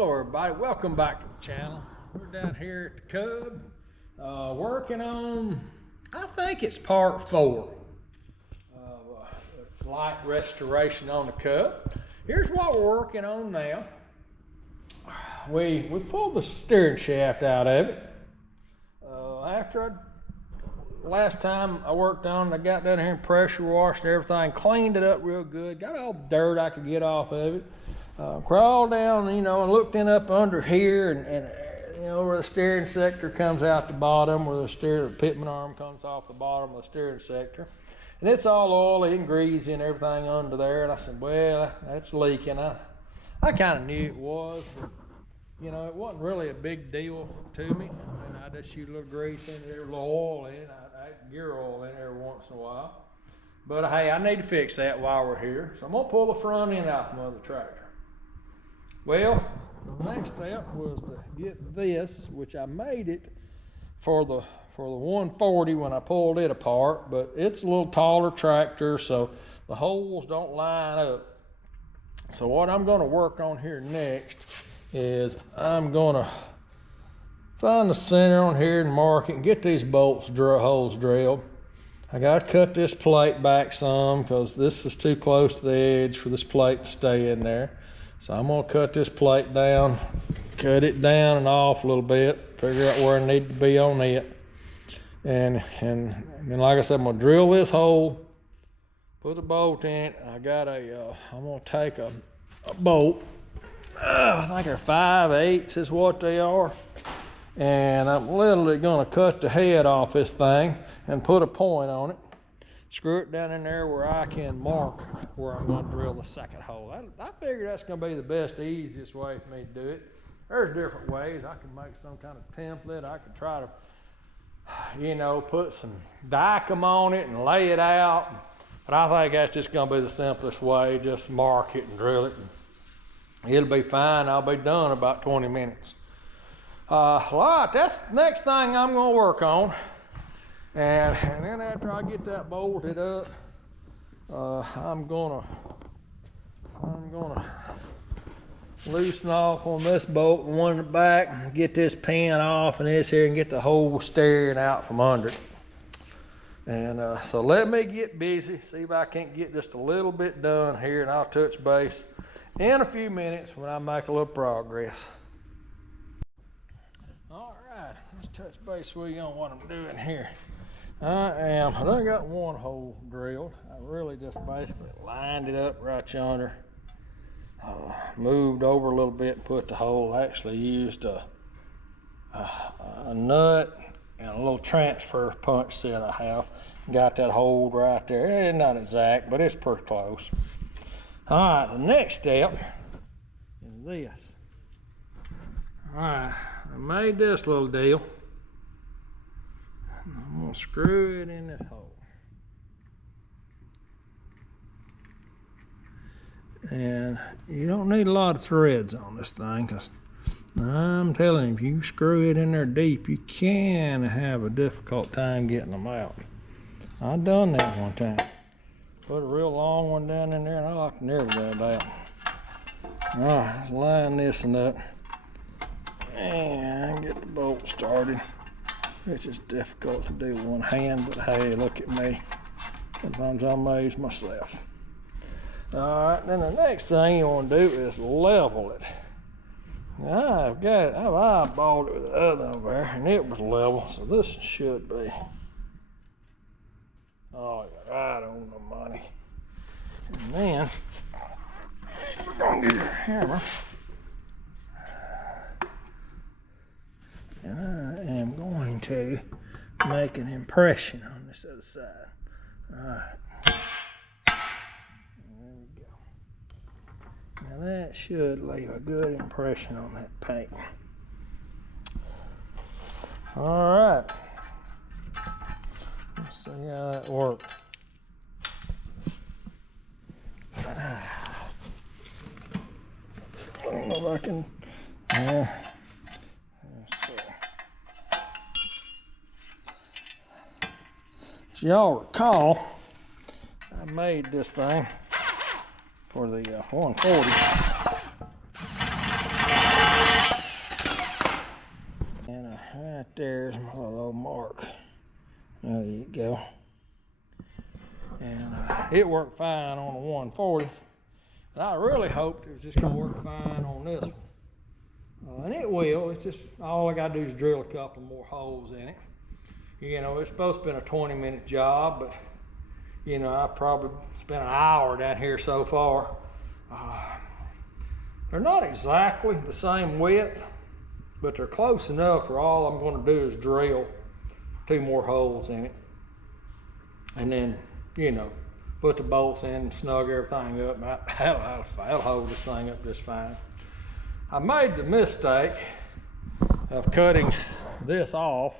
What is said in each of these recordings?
Hello everybody, welcome back to the channel. We're down here at the Cub, working on, I think it's part 4 of light restoration on the Cub. Here's what we're working on now. We pulled the steering shaft out of it. Last time I worked on it, I got down here and pressure washed everything, cleaned it up real good, got all the dirt I could get off of it. Crawled down, and looked in up under here, and where the steering sector comes out the bottom, where the pitman arm comes off the bottom of the steering sector. And it's all oily and greasy and everything under there. And I said, well, that's leaking. I kind of knew it was, but it wasn't really a big deal to me. I mean, I just shoot a little grease in there, a little oil in it. I gear oil in there once in a while. But hey, I need to fix that while we're here. So I'm gonna pull the front end out from under the tractor. Well, the next step was to get this, which I made it for the 140 when I pulled it apart, but it's a little taller tractor, so the holes don't line up. So what I'm going to work on here next is I'm going to find the center on here and mark it and get these holes drilled. I got to cut this plate back some because this is too close to the edge for this plate to stay in there. So I'm gonna cut this plate down, cut it down and off a little bit, figure out where I need to be on it. And then like I said, I'm gonna drill this hole, put the bolt in it. I'm gonna take a bolt, I think they're 5/8 is what they are. And I'm literally gonna cut the head off this thing and put a point on it. Screw it down in there where I can mark where I'm going to drill the second hole. I figure that's going to be the best, easiest way for me to do it. There's different ways. I can make some kind of template. I could try to, put some Dykem on it and lay it out. But I think that's just going to be the simplest way. Just mark it and drill it. And it'll be fine. I'll be done in about 20 minutes. All right, that's the next thing I'm going to work on. And then after I get that bolted up, I'm gonna loosen off on this bolt and one in the back, and get this pin off and this here, and get the whole steering out from under it. And so let me get busy, see if I can't get just a little bit done here, and I'll touch base in a few minutes when I make a little progress. All right, let's touch base with you on what I'm doing here. I done got one hole drilled. I really just basically lined it up right yonder. Moved over a little bit and put the hole. I actually used a nut and a little transfer punch set I have. Got that hole right there. It's not exact, but it's pretty close. All right, the next step is this. All right, I made this little deal. I'm going to screw it in this hole. And you don't need a lot of threads on this thing, because I'm telling you, if you screw it in there deep, you can have a difficult time getting them out. I've done that one time. Put a real long one down in there, and I can never get it out. All right, let's line this one up and get the bolt started. Which is difficult to do with one hand, but hey, look at me. Sometimes I amaze myself. All right, then the next thing you want to do is level it. Now I've eyeballed it with the other over there, and it was level, so this should be. Oh, you're right on the money. And then we're gonna get your hammer. And I am going to make an impression on this other side. All right. There we go. Now that should leave a good impression on that paint. All right. Let's see how that works. I don't know if I can. As y'all recall, I made this thing for the 140. Right there's my little mark. There you go. And it worked fine on the 140. And I really hoped it was just gonna work fine on this one. And it will. It's just, all I gotta do is drill a couple more holes in it. You know, it's supposed to be a 20-minute job, but you know, I probably spent an hour down here so far. They're not exactly the same width, but they're close enough where all I'm going to do is drill 2 more holes in it. And then, you know, put the bolts in and snug everything up. That'll hold this thing up just fine. I made the mistake of cutting this off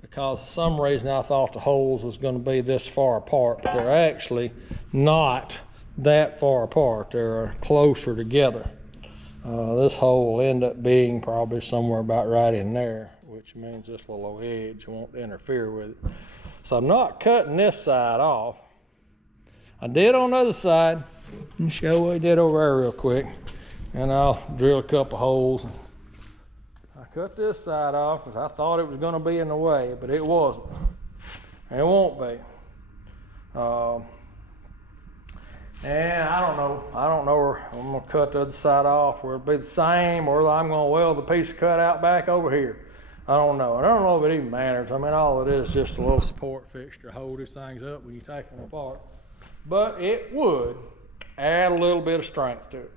because for some reason I thought the holes was going to be this far apart, but they're actually not that far apart. They're closer together. This hole will end up being probably somewhere about right in there, which means this little edge won't interfere with it. So I'm not cutting this side off. I did on the other side. Let me show what I did over there real quick. And I'll drill a couple holes. I cut this side off because I thought it was going to be in the way, but it wasn't. And it won't be. And I don't know where I'm gonna cut the other side off, where it'll be the same, or I'm gonna weld the piece of cutout back over here. I don't know. I don't know if it even matters. I mean, all it is just a little support fixture to hold these things up when you take them apart. But it would add a little bit of strength to it.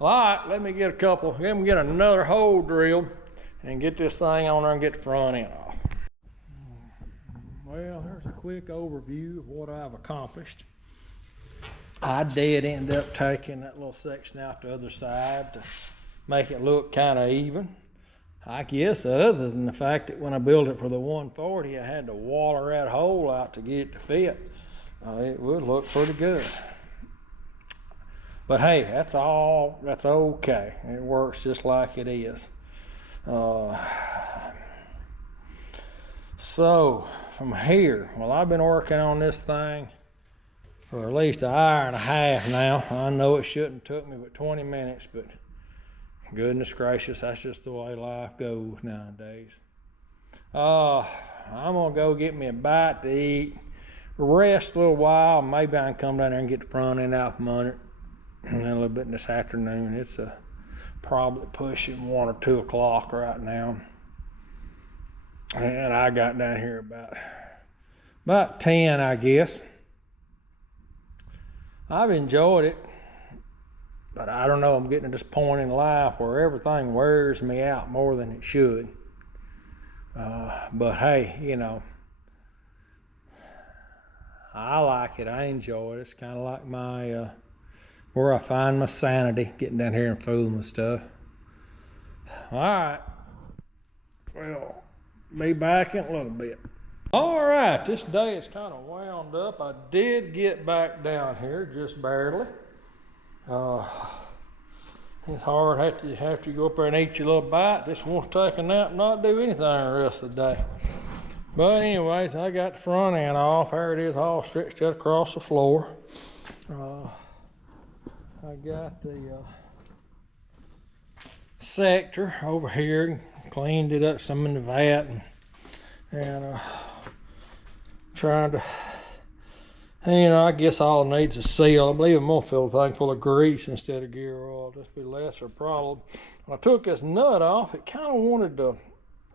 All right, let me get another hole drilled and get this thing on there and get the front end off. Well, there's a quick overview of what I've accomplished. I did end up taking that little section out the other side to make it look kind of even. I guess other than the fact that when I built it for the 140, I had to water that hole out to get it to fit. It would look pretty good. But hey, that's okay. It works just like it is. So from here, well, I've been working on this thing for at least an hour and a half now. I know it shouldn't have took me but 20 minutes, but goodness gracious, that's just the way life goes nowadays. I'm gonna go get me a bite to eat, rest a little while, maybe I can come down there and get the front end out from under it. And then a little bit this afternoon. It's probably pushing 1 or 2 o'clock right now. And I got down here about 10, I guess. I've enjoyed it, but I don't know, I'm getting to this point in life where everything wears me out more than it should. But hey, you know, I like it, I enjoy it. It's kind of like my, where I find my sanity, getting down here and fooling with stuff. All right, well, be back in a little bit. All right, this day is kind of wound up. I did get back down here, just barely. It's hard after you go up there and eat your little bite, just want to take a nap and not do anything the rest of the day. But anyways, I got the front end off. There it is, all stretched out across the floor. I got the sector over here, cleaned it up some in the vat, and trying to, you know, I guess all it needs is seal. I believe I'm gonna fill the thing full of grease instead of gear oil, just be less of a problem. When I took this nut off, it kind of wanted to,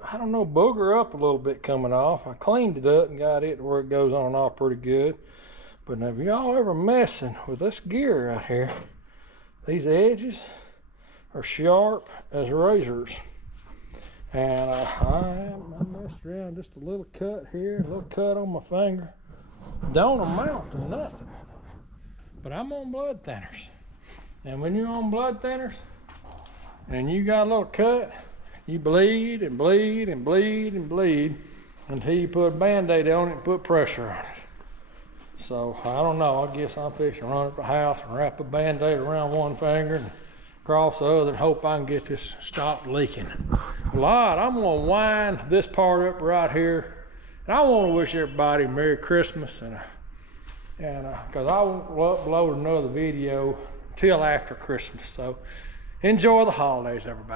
I don't know, booger up a little bit coming off. I cleaned it up and got it to where it goes on and off pretty good. But now, if y'all ever messing with this gear right here, these edges are sharp as razors. And I messed around, just a little cut here, a little cut on my finger. Don't amount to nothing. But I'm on blood thinners. And when you're on blood thinners and you got a little cut, you bleed and bleed and bleed and bleed until you put a Band-Aid on it and put pressure on it. So I don't know, I guess I'm fixing to run up the house and wrap a Band-Aid around one finger and across the other and hope I can get this stopped leaking. Lord, I'm gonna wind this part up right here, and I want to wish everybody Merry Christmas, and because I won't upload another video till after Christmas. So enjoy the holidays, everybody.